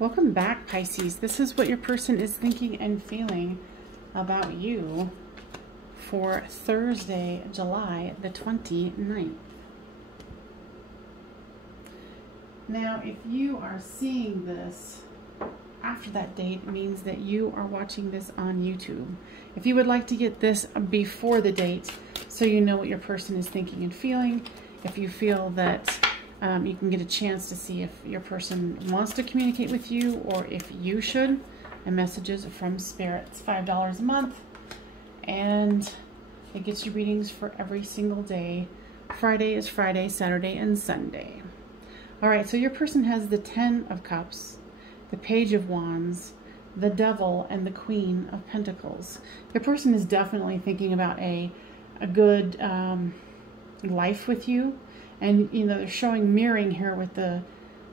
Welcome back, Pisces. This is what your person is thinking and feeling about you for Thursday, July the 29th. Now, if you are seeing this after that date, it means that you are watching this on YouTube. If you would like to get this before the date so you know what your person is thinking and feeling, if you feel that you can get a chance to see if your person wants to communicate with you or if you should, and messages from Spirit. It's $5 a month, and it gets you readings for every single day. Friday is Friday, Saturday, and Sunday. All right, so your person has the 10 of Cups, the Page of Wands, the Devil, and the Queen of Pentacles. Your person is definitely thinking about a good life with you. And, you know, they're showing mirroring here with the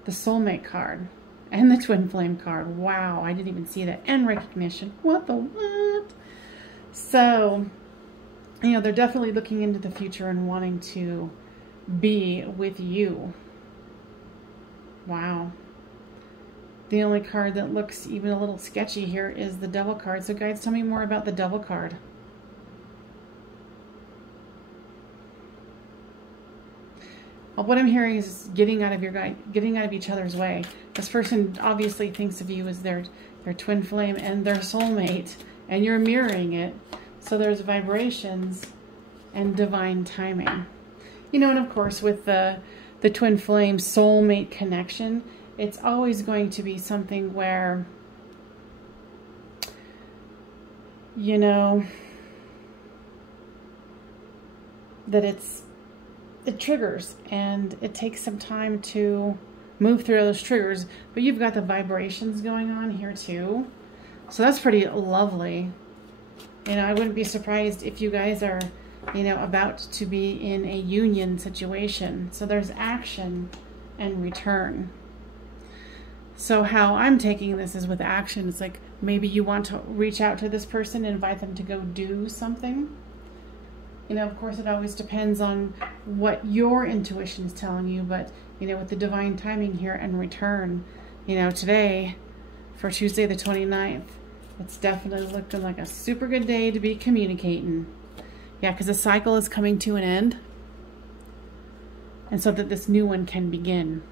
soulmate card and the twin flame card. Wow, I didn't even see that. And recognition. What the what? So, you know, they're definitely looking into the future and wanting to be with you. Wow. The only card that looks even a little sketchy here is the Devil card. So, guys, tell me more about the Devil card. What I'm hearing is getting out of each other's way. This person obviously thinks of you as their twin flame and their soulmate, and you're mirroring it. So there's vibrations and divine timing. You know, and of course with the twin flame soulmate connection, it's always going to be something where, you know, that it triggers, and it takes some time to move through those triggers, but you've got the vibrations going on here too. So that's pretty lovely. You know, I wouldn't be surprised if you guys are, you know, about to be in a union situation. So there's action and return. So how I'm taking this is with action. It's like maybe you want to reach out to this person, invite them to go do something. You know, of course, it always depends on what your intuition is telling you, but, you know, with the divine timing here and return, you know, today, for Tuesday the 29th, it's definitely looking like a super good day to be communicating. Yeah, because the cycle is coming to an end, and so that this new one can begin.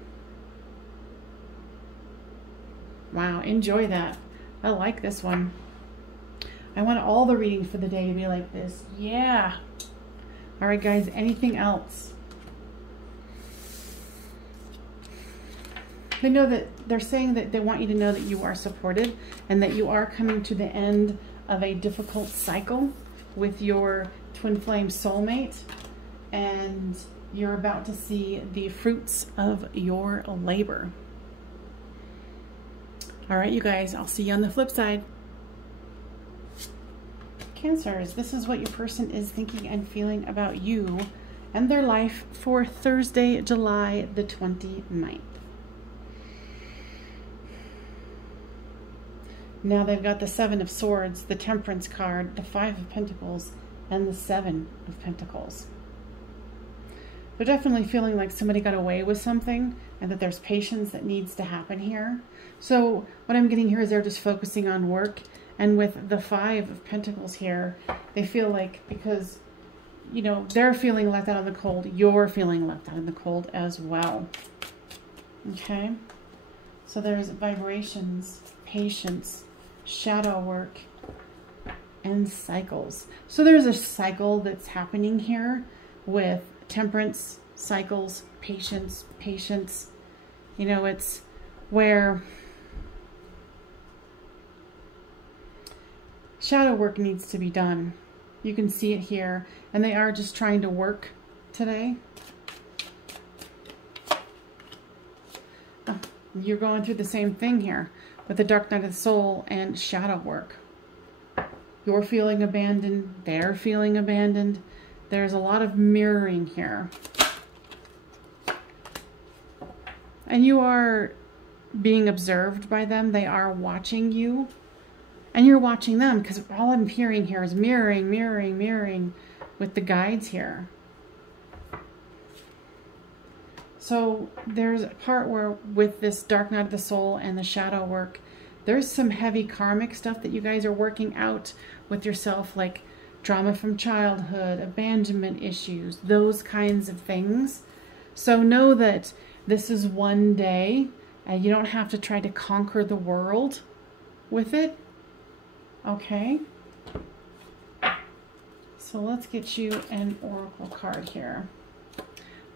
Wow, enjoy that. I like this one. I want all the readings for the day to be like this. Yeah. All right, guys, anything else? They know that they're saying that they want you to know that you are supported and that you are coming to the end of a difficult cycle with your twin flame soulmate, and you're about to see the fruits of your labor. All right, you guys, I'll see you on the flip side. Cancers, this is what your person is thinking and feeling about you and their life for Thursday, July the 29th. Now they've got the 7 of Swords, the Temperance card, the 5 of Pentacles, and the 7 of Pentacles. They're definitely feeling like somebody got away with something and that there's patience that needs to happen here. So what I'm getting here is they're just focusing on work. And with the 5 of Pentacles here, they feel like, because, you know, they're feeling left out in the cold, you're feeling left out in the cold as well. Okay? So there's vibrations, patience, shadow work, and cycles. So there's a cycle that's happening here with temperance, cycles, patience. You know, it's where shadow work needs to be done. You can see it here, and they are just trying to work today. Oh, you're going through the same thing here with the Dark Night of the Soul and shadow work. You're feeling abandoned, they're feeling abandoned. There's a lot of mirroring here. And you are being observed by them. They are watching you. And you're watching them, because all I'm hearing here is mirroring with the guides here. So there's a part where with this dark night of the soul and the shadow work, there's some heavy karmic stuff that you guys are working out with yourself, like trauma from childhood, abandonment issues, those kinds of things. So know that this is one day and you don't have to try to conquer the world with it. Okay. So let's get you an oracle card here.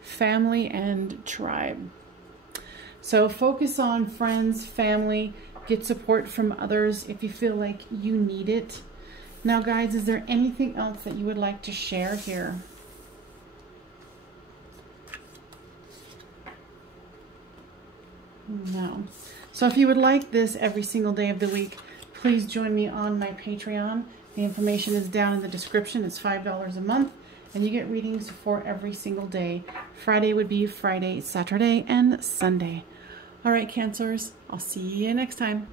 Family and tribe. So focus on friends, family, get support from others if you feel like you need it. Now guys, is there anything else that you would like to share here? No. So if you would like this every single day of the week, please join me on my Patreon. The information is down in the description. It's $5 a month, and you get readings for every single day. Friday would be Friday, Saturday, and Sunday. All right, Cancers, I'll see you next time.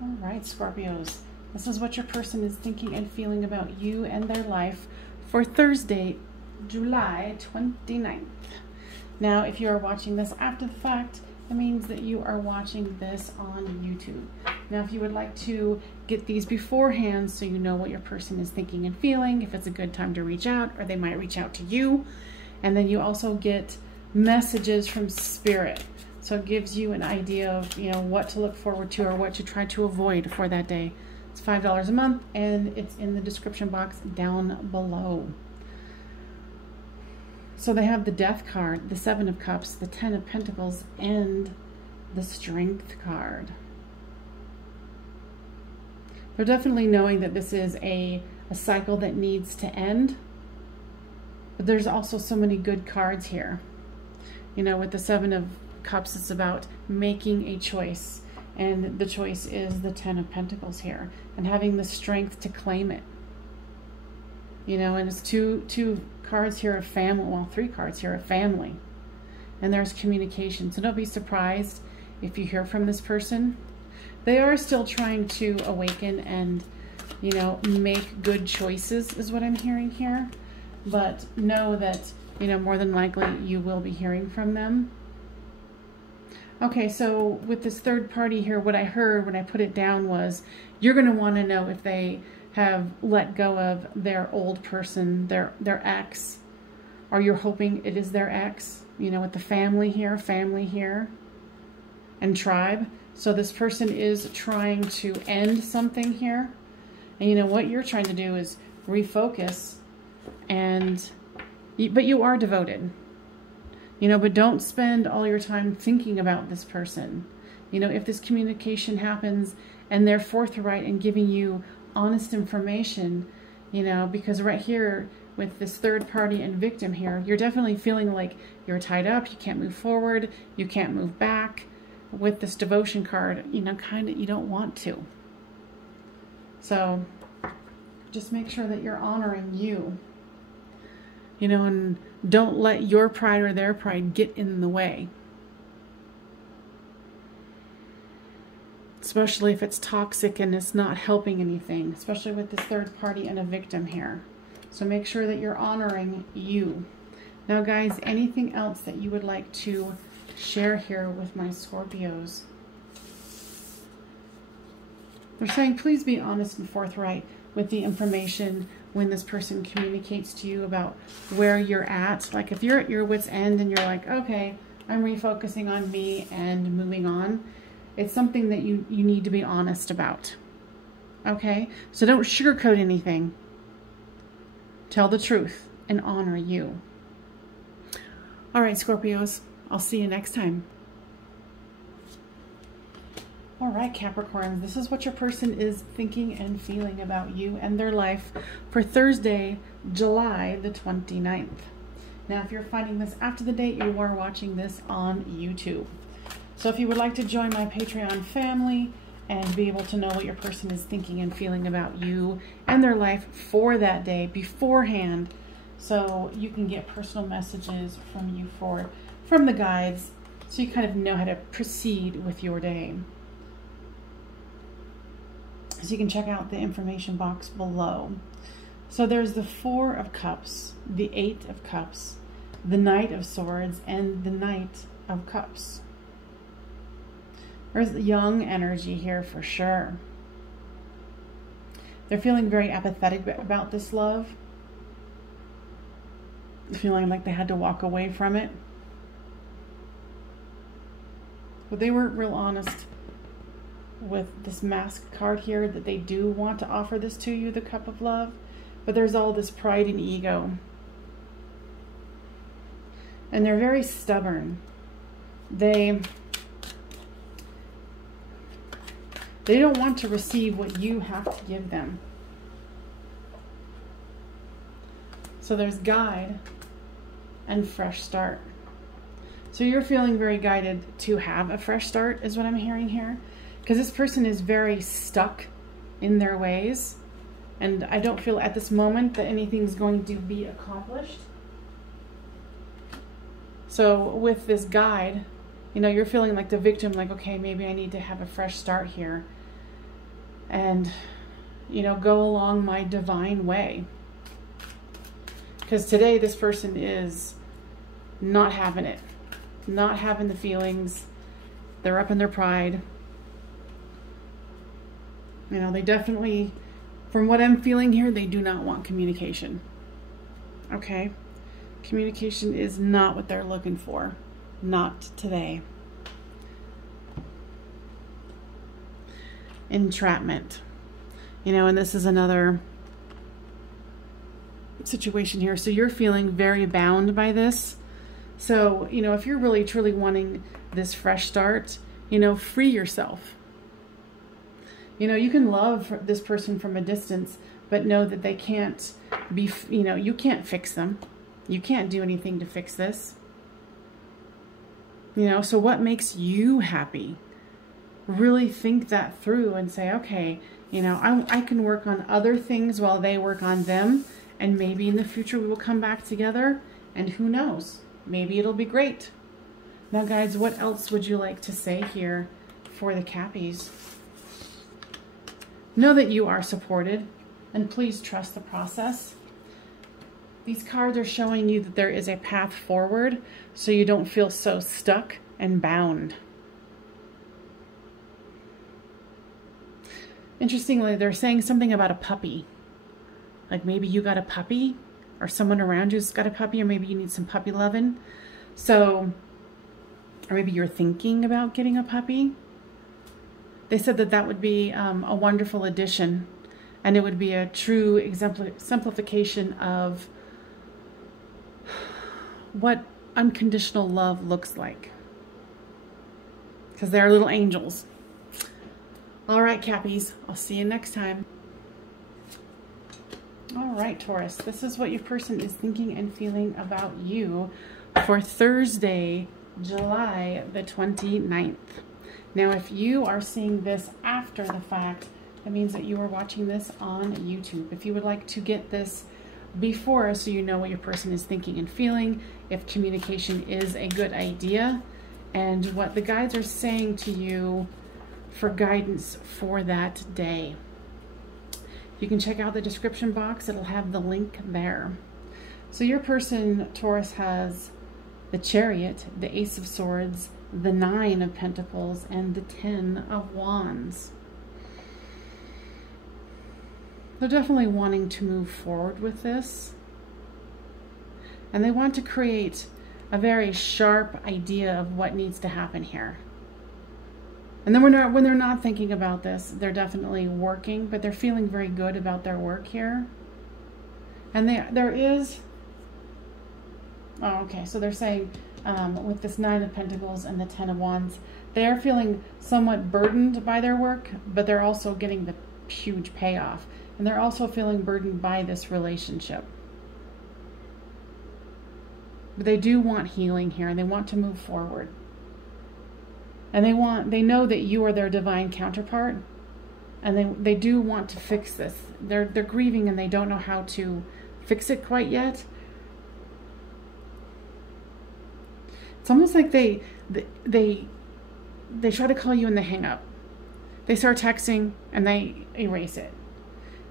All right, Scorpios, this is what your person is thinking and feeling about you and their life for Thursday, July 29th. Now, if you are watching this after the fact, it means that you are watching this on YouTube. Now, if you would like to get these beforehand so you know what your person is thinking and feeling, if it's a good time to reach out, or they might reach out to you, and then you also get messages from Spirit. So it gives you an idea of, you know, what to look forward to or what to try to avoid for that day. It's $5 a month, and it's in the description box down below. So they have the Death card, the Seven of Cups, the Ten of Pentacles, and the Strength card. They're definitely knowing that this is a cycle that needs to end. But there's also so many good cards here. You know, with the Seven of Cups, it's about making a choice. And the choice is the Ten of Pentacles here. And having the strength to claim it. You know, and it's two cards here of family, well, 3 cards here of family. And there's communication. So don't be surprised if you hear from this person. They are still trying to awaken and, you know, make good choices is what I'm hearing here. But know that, you know, more than likely you will be hearing from them. Okay, so with this third party here, what I heard when I put it down was you're going to want to know if they have let go of their old person, their ex, or you're hoping it is their ex, you know, with the family here, and tribe. So this person is trying to end something here. And you know, what you're trying to do is refocus, but you are devoted. You know, but don't spend all your time thinking about this person. You know, if this communication happens and they're forthright in giving you honest information, you know, because right here with this third party and victim here, you're definitely feeling like you're tied up, you can't move forward, you can't move back. With this devotion card, you know, kind of you don't want to. So just make sure that you're honoring you, you know, and don't let your pride or their pride get in the way. Especially if it's toxic and it's not helping anything, especially with this third party and a victim here. So make sure that you're honoring you. Now guys, anything else that you would like to share here with my Scorpios? They're saying please be honest and forthright with the information when this person communicates to you about where you're at. Like if you're at your wit's end and you're like, okay, I'm refocusing on me and moving on. It's something that you need to be honest about. Okay? So don't sugarcoat anything. Tell the truth and honor you. All right, Scorpios. I'll see you next time. All right, Capricorn. This is what your person is thinking and feeling about you and their life for Thursday, July the 29th. Now, if you're finding this after the date, you are watching this on YouTube. So if you would like to join my Patreon family and be able to know what your person is thinking and feeling about you and their life for that day beforehand, so you can get personal messages from you from the guides, so you kind of know how to proceed with your day. So you can check out the information box below. So there's the Four of Cups, the Eight of Cups, the Knight of Swords, and the Knight of Cups. There's young energy here for sure. They're feeling very apathetic about this love. Feeling like they had to walk away from it. But they weren't real honest with this Mask card here, that they do want to offer this to you, the Cup of Love. But there's all this pride and ego. And they're very stubborn. They don't want to receive what you have to give them. So there's guide and fresh start. So you're feeling very guided to have a fresh start, is what I'm hearing here. Because this person is very stuck in their ways. And I don't feel at this moment that anything's going to be accomplished. So with this guide, you know, you're feeling like the victim, like, okay, maybe I need to have a fresh start here. And, you know, go along my divine way. Because today this person is not having it. Not having the feelings. They're up in their pride. You know, they definitely, from what I'm feeling here, they do not want communication. Okay? Communication is not what they're looking for. Not today. Entrapment. You know, and this is another situation here. So you're feeling very bound by this. So, you know, if you're really truly wanting this fresh start, you know, free yourself. You know, you can love this person from a distance, but know that they can't be, you know, you can't fix them. You can't do anything to fix this. You know, so what makes you happy? Really think that through and say, okay, you know, I can work on other things while they work on them. And maybe in the future we will come back together. And who knows? Maybe it'll be great. Now, guys, what else would you like to say here for the Cappies? Know that you are supported. And please trust the process. These cards are showing you that there is a path forward. So you don't feel so stuck and bound. Interestingly, they're saying something about a puppy. Like maybe you got a puppy, or someone around you's got a puppy, or maybe you need some puppy loving. So, or maybe you're thinking about getting a puppy. They said that that would be a wonderful addition, and it would be a true exemplification of what unconditional love looks like. Because they're little angels. All right, Cappies, I'll see you next time. All right, Taurus, this is what your person is thinking and feeling about you for Thursday, July the 29th. Now, if you are seeing this after the fact, that means that you are watching this on YouTube. If you would like to get this before, so you know what your person is thinking and feeling, if communication is a good idea, and what the guides are saying to you for guidance for that day. You can check out the description box. It'll have the link there. So your person, Taurus, has the Chariot, the Ace of Swords, the 9 of Pentacles, and the 10 of Wands. They're definitely wanting to move forward with this. And they want to create a very sharp idea of what needs to happen here. And then when they're not thinking about this, they're definitely working, but they're feeling very good about their work here. And there is, oh, okay, so they're saying with this 9 of Pentacles and the 10 of Wands, they are feeling somewhat burdened by their work, but they're also getting the huge payoff. And they're also feeling burdened by this relationship. But they do want healing here, and they want to move forward. And they know that you are their divine counterpart, and they do want to fix this. They're grieving and they don't know how to fix it quite yet. It's almost like they try to call you and they hang up. They start texting and they erase it.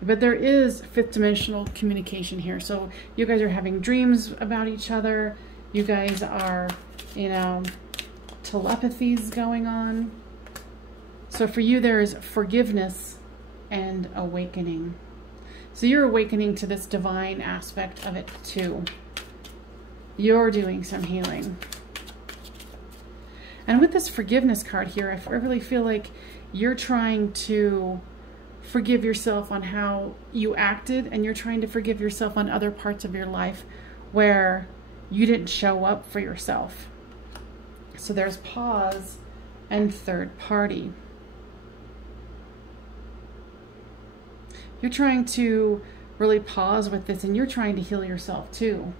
But there is fifth dimensional communication here. So you guys are having dreams about each other. You guys are, you know, telepathies going on. So for you, there is forgiveness and awakening. So you're awakening to this divine aspect of it too. You're doing some healing. And with this forgiveness card here, I really feel like you're trying to forgive yourself on how you acted, and you're trying to forgive yourself on other parts of your life where you didn't show up for yourself. So there's pause and third party. You're trying to really pause with this, and you're trying to heal yourself too.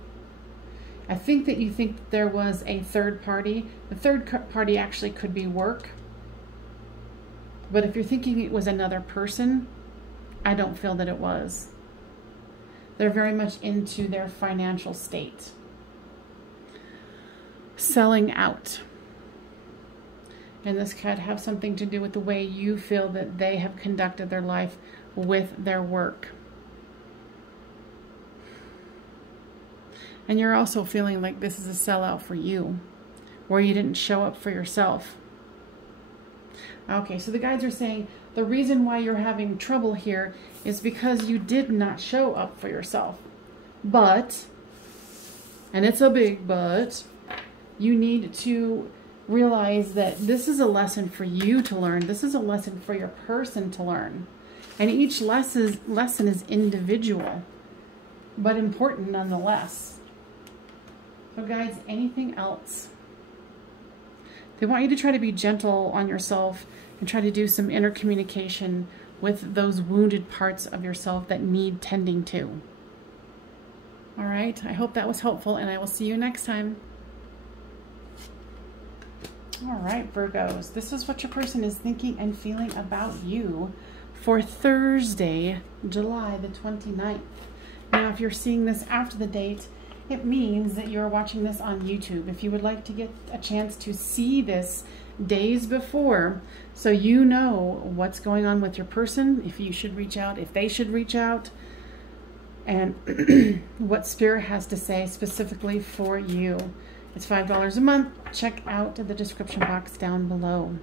I think that you think there was a third party. The third party actually could be work. But if you're thinking it was another person, I don't feel that it was. They're very much into their financial state. Selling out. And this could have something to do with the way you feel that they have conducted their life with their work. And you're also feeling like this is a sellout for you, where you didn't show up for yourself. Okay, so the guides are saying the reason why you're having trouble here is because you did not show up for yourself. But, and it's a big but, you need to realize that this is a lesson for you to learn. This is a lesson for your person to learn. And each lesson is individual, but important nonetheless. So guys, anything else? They want you to try to be gentle on yourself and try to do some inner communication with those wounded parts of yourself that need tending to. All right, I hope that was helpful, and I will see you next time. All right, Virgos, this is what your person is thinking and feeling about you for Thursday, July the 29th. Now, if you're seeing this after the date, it means that you're watching this on YouTube. If you would like to get a chance to see this days before, so you know what's going on with your person, if you should reach out, if they should reach out, and what Spirit has to say specifically for you. It's $5 a month. Check out the description box down below.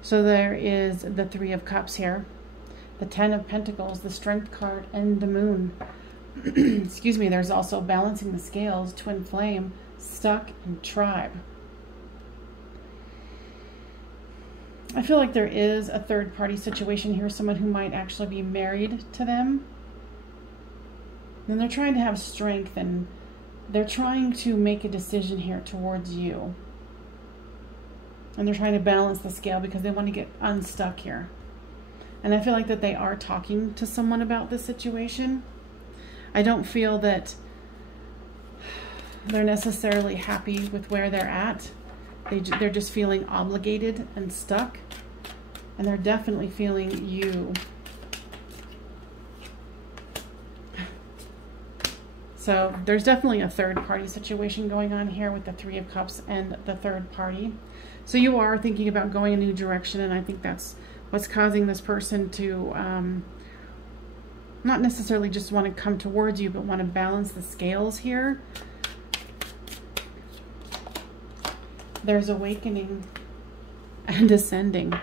So there is the Three of Cups here, the Ten of Pentacles, the Strength card, and the Moon. Excuse me, there's also Balancing the Scales, Twin Flame, Stuck, and Tribe. I feel like there is a third party situation here, someone who might actually be married to them. And they're trying to have strength, and they're trying to make a decision here towards you. And they're trying to balance the scale because they want to get unstuck here. And I feel like that they are talking to someone about this situation. I don't feel that they're necessarily happy with where they're at. They're just feeling obligated and stuck. And they're definitely feeling you. So there's definitely a third party situation going on here with the Three of Cups and the third party. So you are thinking about going a new direction, and I think that's what's causing this person to not necessarily just want to come towards you, but want to balance the scales here. There's awakening and ascending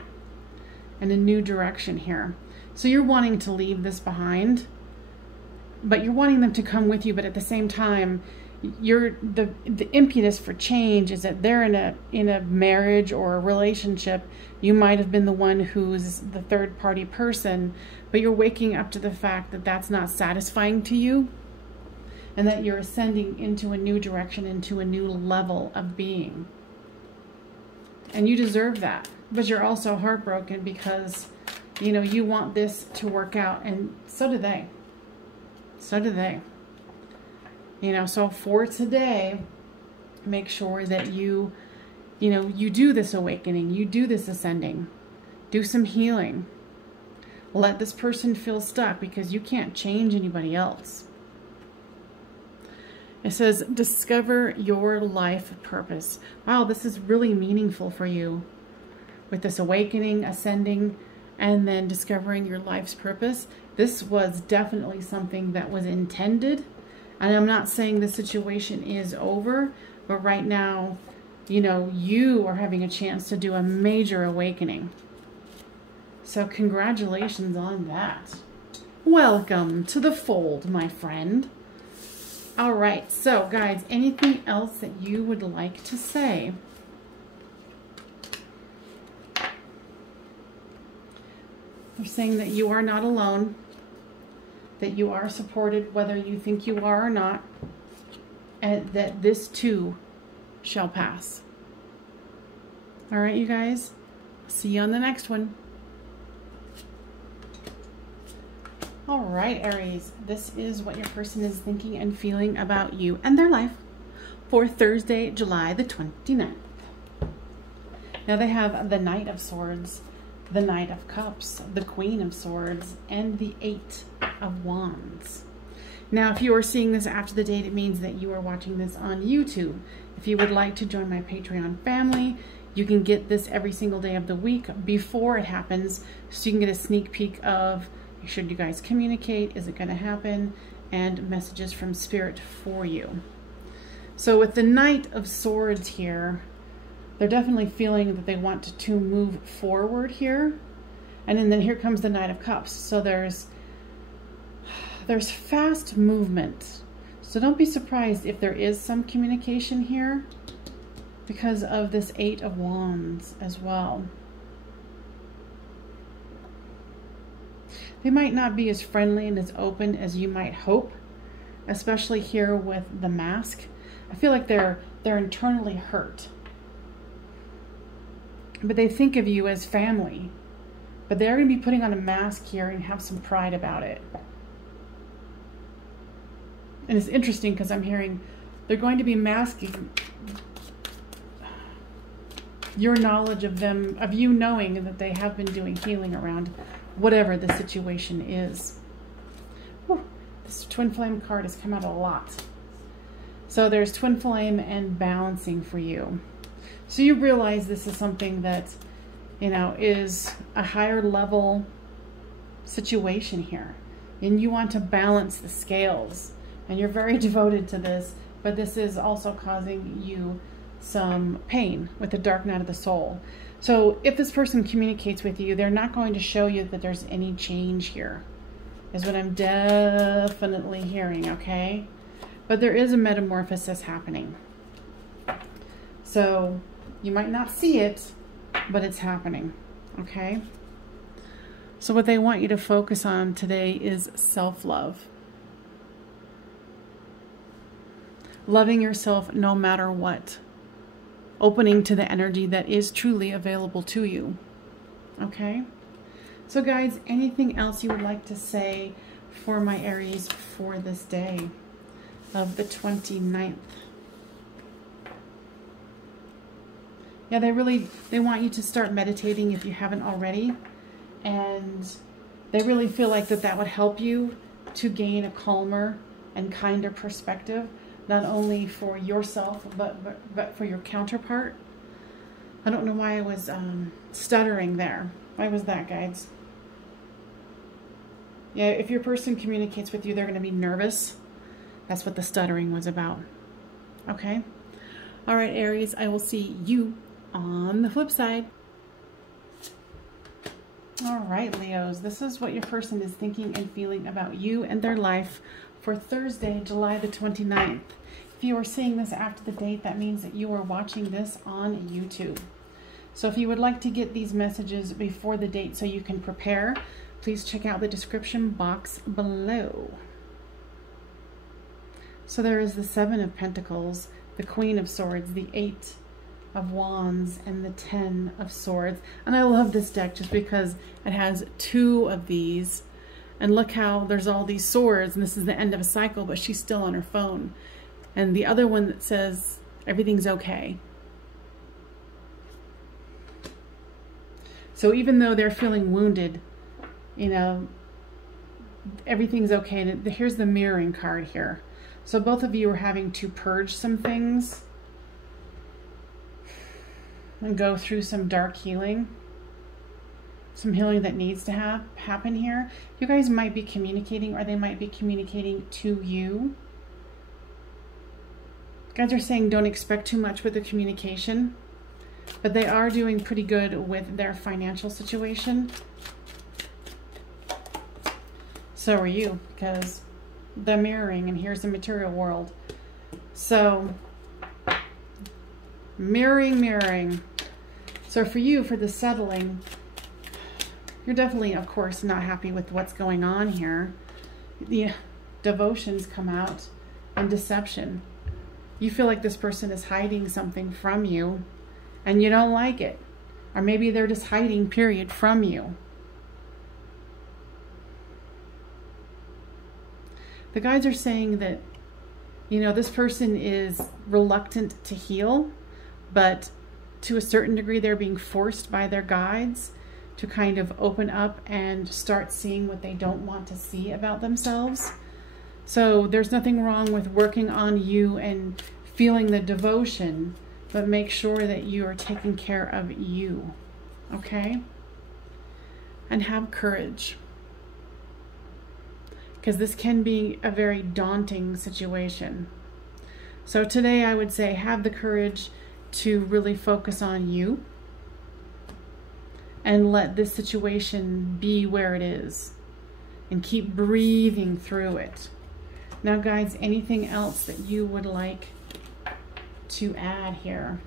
and a new direction here. So you're wanting to leave this behind, but you're wanting them to come with you, but at the same time, the impetus for change is that they're in a marriage or a relationship. You might have been the one who's the third party person, but you're waking up to the fact that that's not satisfying to you, and that you're ascending into a new direction, into a new level of being. And you deserve that, but you're also heartbroken because, you know, you want this to work out, and so do they. So do they. You know, so for today, make sure that you do this awakening, you do this ascending, do some healing. Let this person feel stuck, because you can't change anybody else. It says, discover your life purpose. Wow, this is really meaningful for you with this awakening, ascending, and then discovering your life's purpose. This was definitely something that was intended. And I'm not saying the situation is over, But right now, you know, you are having a chance to do a major awakening. So congratulations on that. Welcome to the fold, my friend. All right, so guys, anything else that you would like to say? They're saying that you are not alone, that you are supported whether you think you are or not, and that this too shall pass. All right, you guys, see you on the next one. All right, Aries, this is what your person is thinking and feeling about you and their life for Thursday, July the 29th. Now they have the Knight of Swords, the Knight of Cups, the Queen of Swords, and the Eight of Wands. Now, if you are seeing this after the date, it means that you are watching this on YouTube. If you would like to join my Patreon family, you can get this every single day of the week before it happens, so you can get a sneak peek of, should you guys communicate, is it going to happen, and messages from Spirit for you. So with the Knight of Swords here, they're definitely feeling that they want to move forward here. And then here comes the Knight of Cups. So there's fast movement. So don't be surprised if there is some communication here because of this Eight of Wands as well. They might not be as friendly and as open as you might hope, especially here with the mask. I feel like they're internally hurt. But they think of you as family. But they're going to be putting on a mask here and have some pride about it. And it's interesting because I'm hearing they're going to be masking your knowledge of them, of you knowing that they have been doing healing around whatever the situation is. Whew, this twin flame card has come out a lot. So there's twin flame and balancing for you. So you realize this is something that, you know, is a higher level situation here. And you want to balance the scales. And you're very devoted to this, but this is also causing you some pain with the dark night of the soul. So if this person communicates with you, they're not going to show you that there's any change here, is what I'm definitely hearing, okay? But there is a metamorphosis happening. So you might not see it, but it's happening, okay? So what they want you to focus on today is self-love. Loving yourself no matter what. Opening to the energy that is truly available to you. Okay? So guys, anything else you would like to say for my Aries for this day of the 29th? Yeah, they want you to start meditating if you haven't already. And they really feel like that would help you to gain a calmer and kinder perspective. Not only for yourself, but for your counterpart. I don't know why I was stuttering there. Why was that, guys? Yeah, if your person communicates with you, they're going to be nervous. That's what the stuttering was about. Okay? All right, Aries, I will see you on the flip side. All right, Leos, this is what your person is thinking and feeling about you and their life for Thursday, July the 29th. If you are seeing this after the date, that means that you are watching this on YouTube. So if you would like to get these messages before the date so you can prepare, please check out the description box below. So there is the Seven of Pentacles, the Queen of Swords, the Eight of Wands, and the Ten of Swords. And I love this deck just because it has two of these. And look how there's all these swords, and this is the end of a cycle, but she's still on her phone. And the other one that says, everything's okay. So even though they're feeling wounded, you know, everything's okay. And here's the mirroring card here. So both of you are having to purge some things and go through some dark healing. Some healing that needs to happen here. You guys might be communicating, or they might be communicating to you. Guys are saying don't expect too much with the communication, but they are doing pretty good with their financial situation. So are you, because they're mirroring, and here's the material world. So mirroring. So for you, for the settling, you're definitely, of course, not happy with what's going on here. The devotions come out and deception. You feel like this person is hiding something from you and you don't like it. Or maybe they're just hiding, period, from you. The guides are saying that, you know, this person is reluctant to heal, but to a certain degree they're being forced by their guides to kind of open up and start seeing what they don't want to see about themselves. So there's nothing wrong with working on you and feeling the devotion, but make sure that you are taking care of you, okay? And have courage, because this can be a very daunting situation. So today I would say have the courage to really focus on you and let this situation be where it is and keep breathing through it. Now guys, anything else that you would like to add here?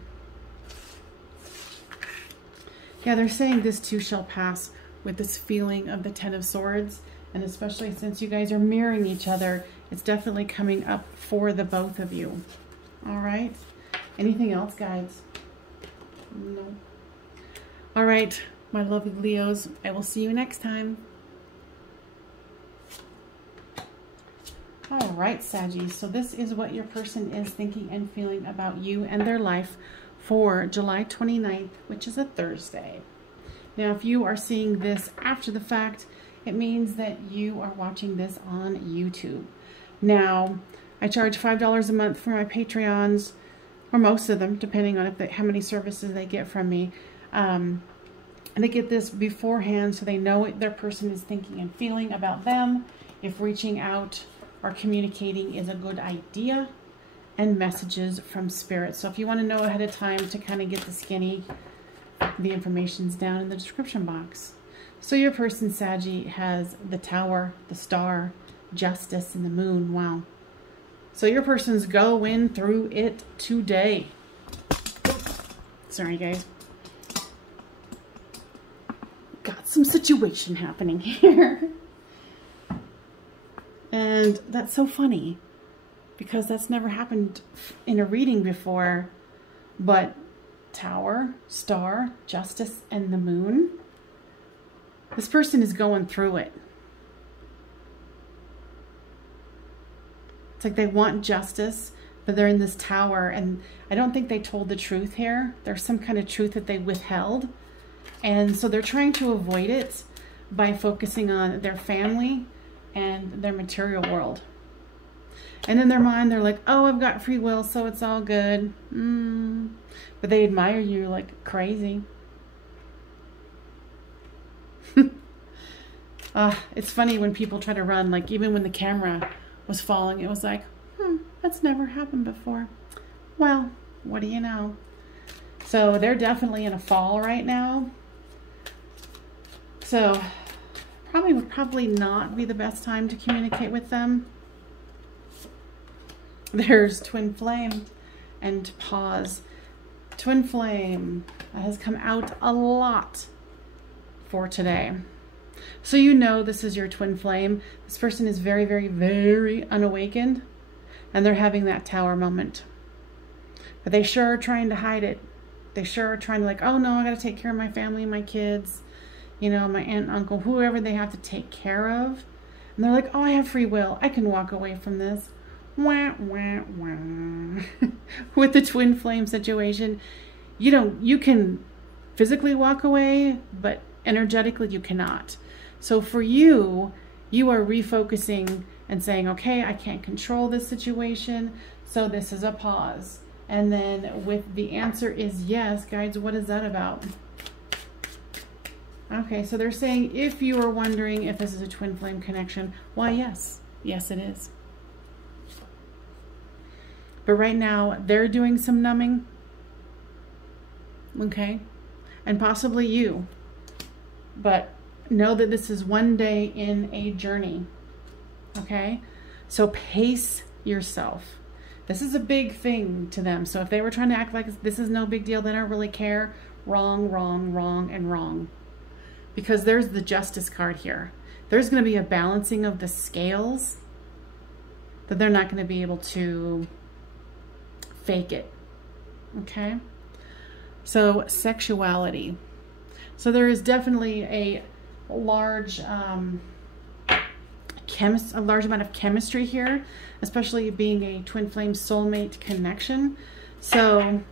Yeah, they're saying this too shall pass with this feeling of the Ten of Swords, and especially since you guys are mirroring each other, it's definitely coming up for the both of you. All right. Anything else, guys? No. All right, my lovely Leos, I will see you next time. All right, Saggies, so this is what your person is thinking and feeling about you and their life for July 29th, which is a Thursday. Now, if you are seeing this after the fact, it means that you are watching this on YouTube. Now, I charge $5 a month for my Patreons, or most of them, depending on how many services they get from me. And they get this beforehand so they know what their person is thinking and feeling about them, if reaching out or communicating is a good idea, and messages from Spirit. So if you want to know ahead of time to kind of get the skinny, the information's down in the description box. So your person, Saggy, has the Tower, the Star, Justice, and the Moon. Wow. So your person's going through it today. Sorry, guys. Got some situation happening here. And that's so funny, because that's never happened in a reading before. But Tower, Star, Justice, and the Moon. This person is going through it. It's like they want justice, but they're in this tower, and I don't think they told the truth here. There's some kind of truth that they withheld. And so they're trying to avoid it by focusing on their family and their material world. And in their mind, they're like, oh, I've got free will, so it's all good. But they admire you like crazy. It's funny when people try to run, like even when the camera was falling, it was like, that's never happened before. Well, what do you know? So they're definitely in a fall right now. So would probably not be the best time to communicate with them. There's Twin Flame and Pause. Twin Flame has come out a lot for today. So you know this is your Twin Flame. This person is very, very, very unawakened, and they're having that Tower moment. But they sure are trying to hide it. They sure are trying to like, oh no, I got to take care of my family, my kids, you know, my aunt, uncle, whoever they have to take care of. And they're like, oh, I have free will. I can walk away from this. Wah, wah, wah. With the Twin Flame situation, you can physically walk away, but energetically you cannot. So for you, you are refocusing and saying, okay, I can't control this situation, so this is a pause. And then with the answer is yes, guys, what is that about? Okay, so they're saying if you are wondering if this is a Twin Flame connection, why yes. Yes, it is. But right now, they're doing some numbing. Okay? And possibly you. But know that this is one day in a journey. Okay? So pace yourself. This is a big thing to them. So if they were trying to act like this is no big deal, they don't really care. Wrong, wrong, wrong, and wrong. Because there's the Justice card here. There's going to be a balancing of the scales that they're not going to be able to fake it. Okay? So sexuality. So there is definitely a large amount of chemistry here, especially being a twin flame soulmate connection. So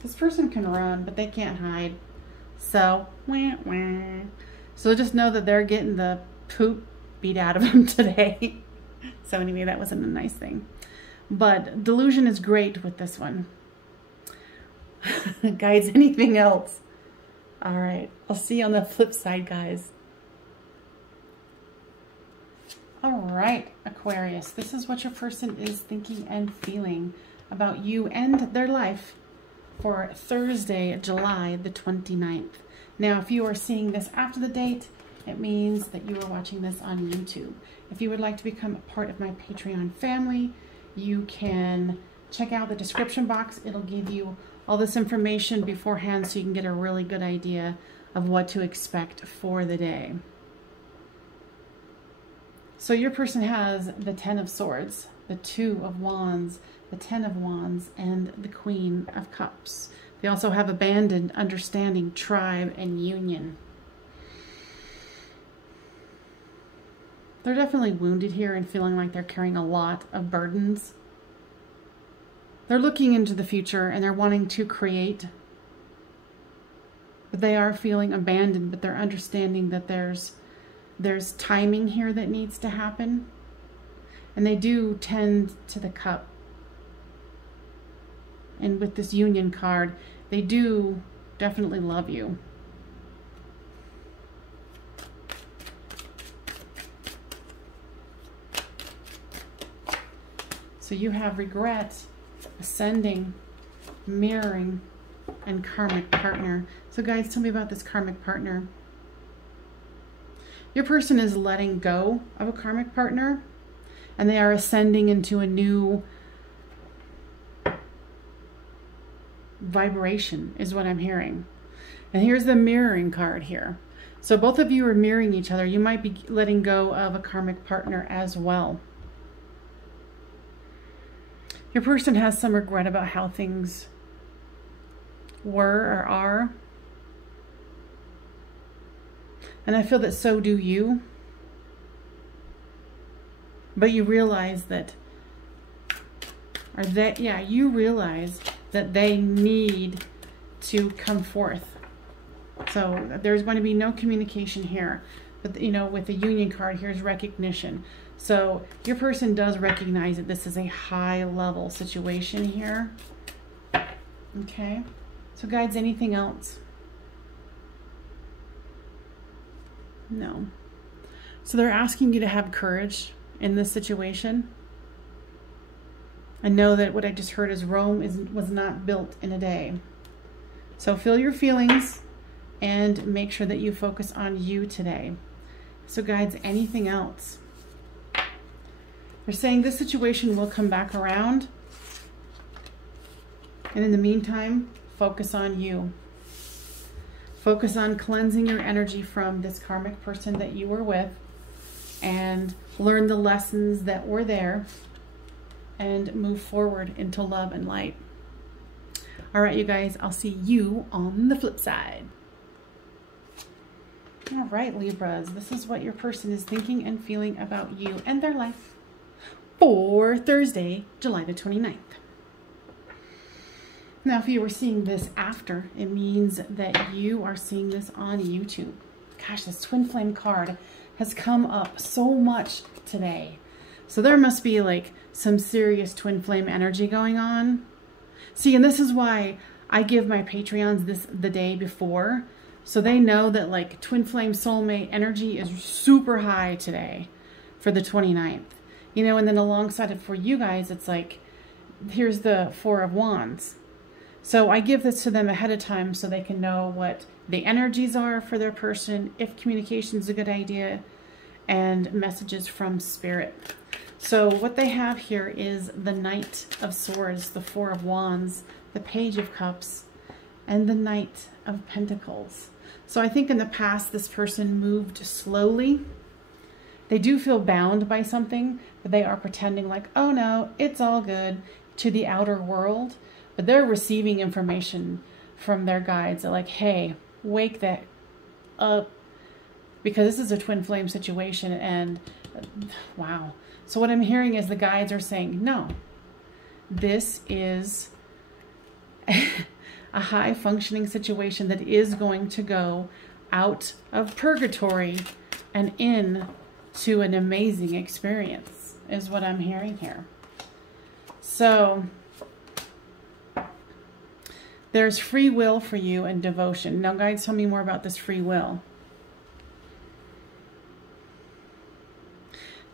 this person can run, but they can't hide. So wah, wah. So just know that they're getting the poop beat out of them today. So anyway, that wasn't a nice thing. But delusion is great with this one. Guys, anything else? All right, I'll see you on the flip side, guys. All right, Aquarius, this is what your person is thinking and feeling about you and their life for Thursday, July the 29th. Now, if you are seeing this after the date, it means that you are watching this on YouTube. If you would like to become a part of my Patreon family, you can check out the description box. It'll give you all this information beforehand so you can get a really good idea of what to expect for the day. So your person has the 10 of Swords, the 2 of Wands, the 10 of Wands, and the Queen of Cups. They also have abandoned, understanding, tribe, and union. They're definitely wounded here and feeling like they're carrying a lot of burdens. They're looking into the future and they're wanting to create. But they are feeling abandoned, but they're understanding that there's timing here that needs to happen. And they do tend to the cup. And with this union card, they do definitely love you. So you have regret, ascending, mirroring, and karmic partner. So guys, tell me about this karmic partner. Your person is letting go of a karmic partner, and they are ascending into a new vibration, is what I'm hearing. And here's the mirroring card here. So both of you are mirroring each other. You might be letting go of a karmic partner as well. Your person has some regret about how things were or are. And I feel that so do you. But you realize that, you realize that they need to come forth. So there's going to be no communication here. But, you know, with the union card, here's recognition. So your person does recognize that this is a high level situation here. Okay. So guides, anything else? No. So they're asking you to have courage in this situation. I know that what I just heard is Rome was not built in a day. So feel your feelings and make sure that you focus on you today. So guides, anything else? They're saying this situation will come back around. And in the meantime, focus on you. Focus on cleansing your energy from this karmic person that you were with and learn the lessons that were there and move forward into love and light. All right, you guys, I'll see you on the flip side. All right, Libras, this is what your person is thinking and feeling about you and their life for Thursday, July the 29th. Now, if you were seeing this after, it means that you are seeing this on YouTube. Gosh, this twin flame card has come up so much today. So there must be like some serious twin flame energy going on. See, and this is why I give my Patreons the day before. So they know that like twin flame soulmate energy is super high today for the 29th. You know, and then alongside it for you guys, it's like here's the Four of Wands. So I give this to them ahead of time so they can know what the energies are for their person, if communication is a good idea, and messages from Spirit. So what they have here is the Knight of Swords, the Four of Wands, the Page of Cups, and the Knight of Pentacles. So I think in the past this person moved slowly. They do feel bound by something, but they are pretending like, oh no, it's all good, to the outer world. But they're receiving information from their guides. They're like, hey, wake that up. Because this is a twin flame situation, and wow. So what I'm hearing is the guides are saying, no, this is a high functioning situation that is going to go out of purgatory and in to an amazing experience, is what I'm hearing here. So there's free will for you and devotion. Now, guides, tell me more about this free will.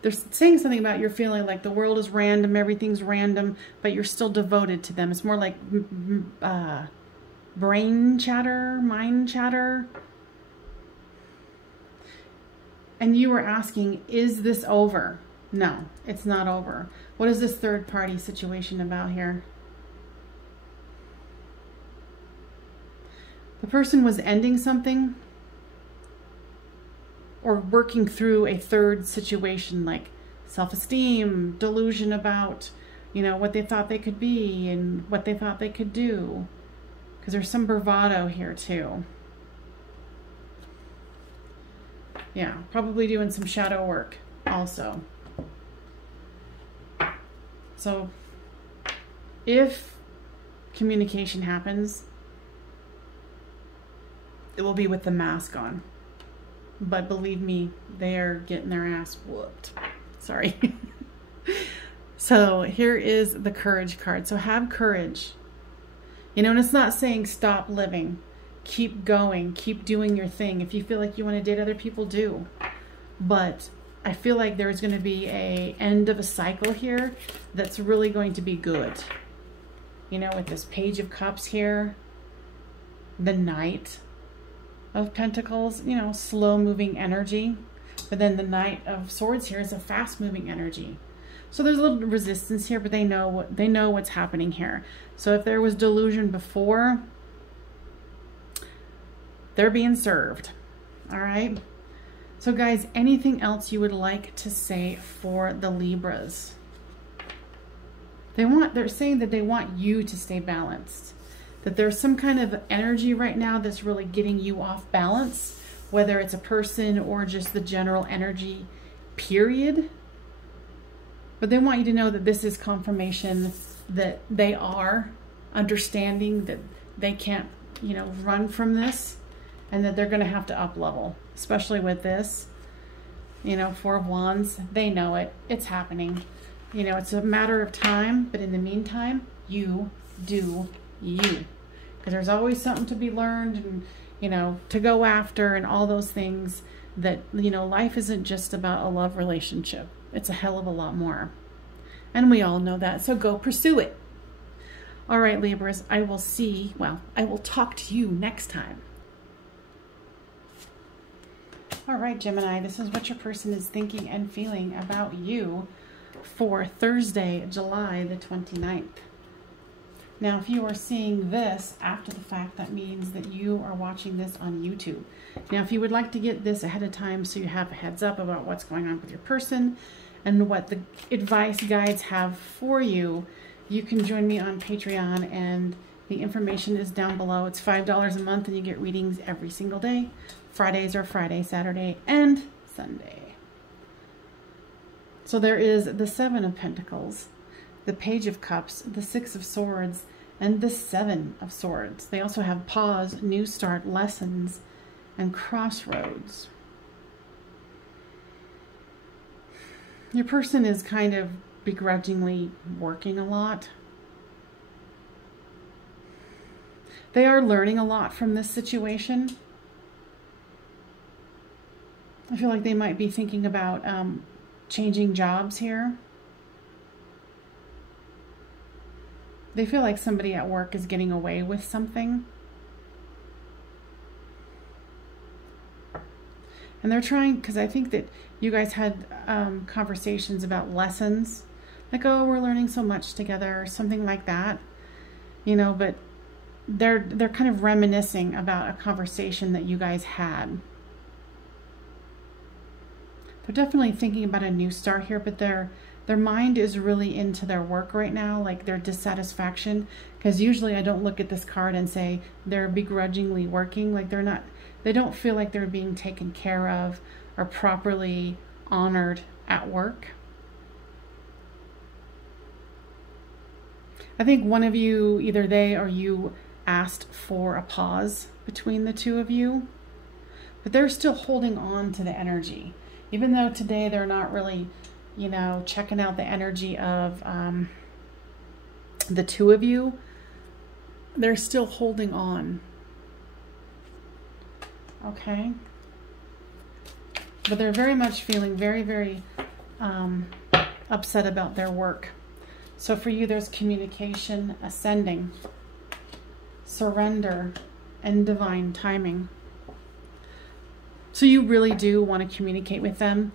They're saying something about you're feeling like the world is random, everything's random, but you're still devoted to them. It's more like brain chatter, mind chatter. And you were asking, is this over? No, it's not over. What is this third party situation about here? The person was ending something or working through a third situation, like self-esteem, delusion about, you know, what they thought they could be and what they thought they could do. Because there's some bravado here too. Yeah, probably doing some shadow work also. So if communication happens, it will be with the mask on. But believe me, they're getting their ass whooped. Sorry. So here is the Courage card. So have courage. You know, and it's not saying stop living. Keep going. Keep doing your thing. If you feel like you want to date other people, do. But I feel like there's going to be an end of a cycle here that's really going to be good. You know, with this Page of Cups here, the Knight of Pentacles, you know, slow moving energy. But then the Knight of Swords here is a fast moving energy. So there's a little resistance here, but they know what's happening here. So if there was delusion before, they're being served. All right. So guys, anything else you would like to say for the Libras? They're saying that they want you to stay balanced. That there's some kind of energy right now that's really getting you off balance, whether it's a person or just the general energy, period. But they want you to know that this is confirmation that they are understanding that they can't, you know, run from this, and that they're going to have to up level, especially with this, you know, Four of Wands. They know it. It's happening. You know, it's a matter of time, but in the meantime, you do you. Because there's always something to be learned and, you know, to go after and all those things that, you know, life isn't just about a love relationship. It's a hell of a lot more. And we all know that. So go pursue it. All right, Libras, I will talk to you next time. All right, Gemini, this is what your person is thinking and feeling about you for Thursday, July the 29th. Now, if you are seeing this after the fact, that means that you are watching this on YouTube. Now, if you would like to get this ahead of time so you have a heads up about what's going on with your person and what the advice guides have for you, you can join me on Patreon, and the information is down below. It's $5 a month and you get readings every single day. Fridays are Friday, Saturday, and Sunday. So there is the Seven of Pentacles, the Page of Cups, the Six of Swords, and the Seven of Swords. They also have pause, new start, lessons, and crossroads. Your person is kind of begrudgingly working a lot. They are learning a lot from this situation. I feel like they might be thinking about changing jobs here. They feel like somebody at work is getting away with something. And they're trying, because I think that you guys had conversations about lessons. Like, oh, we're learning so much together, or something like that. You know, but they're kind of reminiscing about a conversation that you guys had. They're definitely thinking about a new start here, but their mind is really into their work right now, like their dissatisfaction. Because usually I don't look at this card and say they're begrudgingly working. Like they don't feel like they're being taken care of or properly honored at work. I think one of you, either they or you, asked for a pause between the two of you, but they're still holding on to the energy. Even though today they're not really, you know, checking out the energy of the two of you, they're still holding on. Okay? But they're very much feeling very, very upset about their work. So for you, there's communication, ascending, surrender, and divine timing. So you really do want to communicate with them.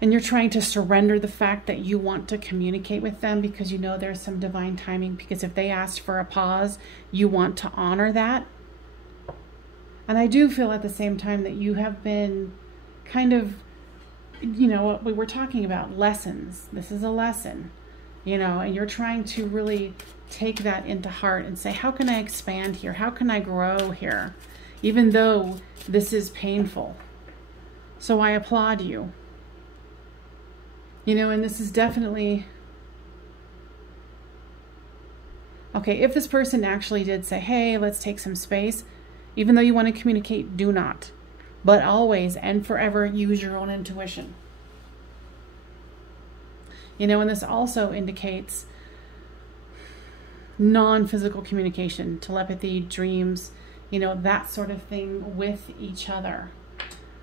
And you're trying to surrender the fact that you want to communicate with them because you know there's some divine timing. Because if they asked for a pause, you want to honor that. And I do feel at the same time that you have been kind of, you know, what we were talking about, lessons. This is a lesson. You know, and you're trying to really take that into heart and say, how can I expand here? How can I grow here? Even though this is painful. So I applaud you. You know, and this is definitely... Okay, if this person actually did say, hey, let's take some space, even though you want to communicate, do not. But always and forever use your own intuition. You know, and this also indicates non-physical communication, telepathy, dreams, you know, that sort of thing with each other.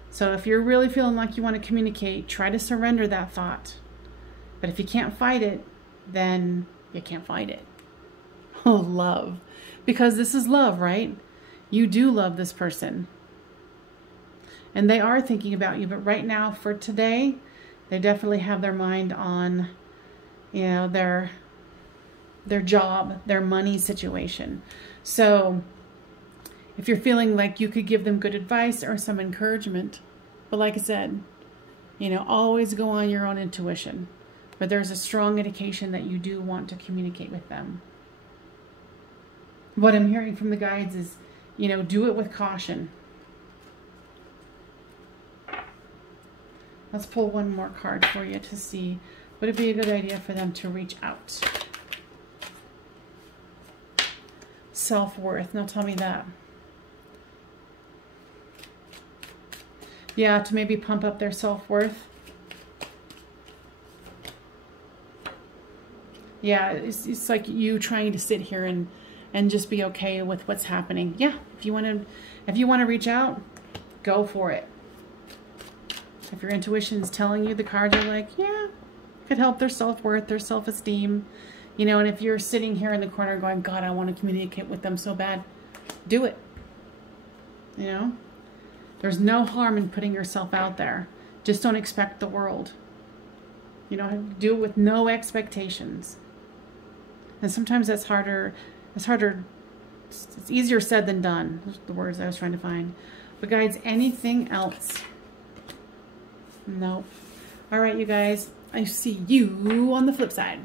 So if you're really feeling like you want to communicate, try to surrender that thought. But if you can't fight it, then you can't fight it. Oh, love. Because this is love, right? You do love this person. And they are thinking about you. But right now, for today, they definitely have their mind on, you know, their job, their money situation. So if you're feeling like you could give them good advice or some encouragement, but like I said, you know, always go on your own intuition. But there's a strong indication that you do want to communicate with them. What I'm hearing from the guides is, you know, do it with caution. Let's pull one more card for you to see. Would it be a good idea for them to reach out? Self-worth. Now tell me that. Yeah, to maybe pump up their self-worth. Yeah, it's like you trying to sit here and just be okay with what's happening. Yeah, if you want to reach out, go for it. If your intuition's telling you, the cards are like, yeah, it could help their self-worth, their self-esteem. You know, and if you're sitting here in the corner going, God, I want to communicate with them so bad, do it. You know, there's no harm in putting yourself out there. Just don't expect the world. You know, do it with no expectations. And sometimes that's harder. It's easier said than done. Those are the words I was trying to find. But guys, anything else? Nope. All right, you guys. I see you on the flip side.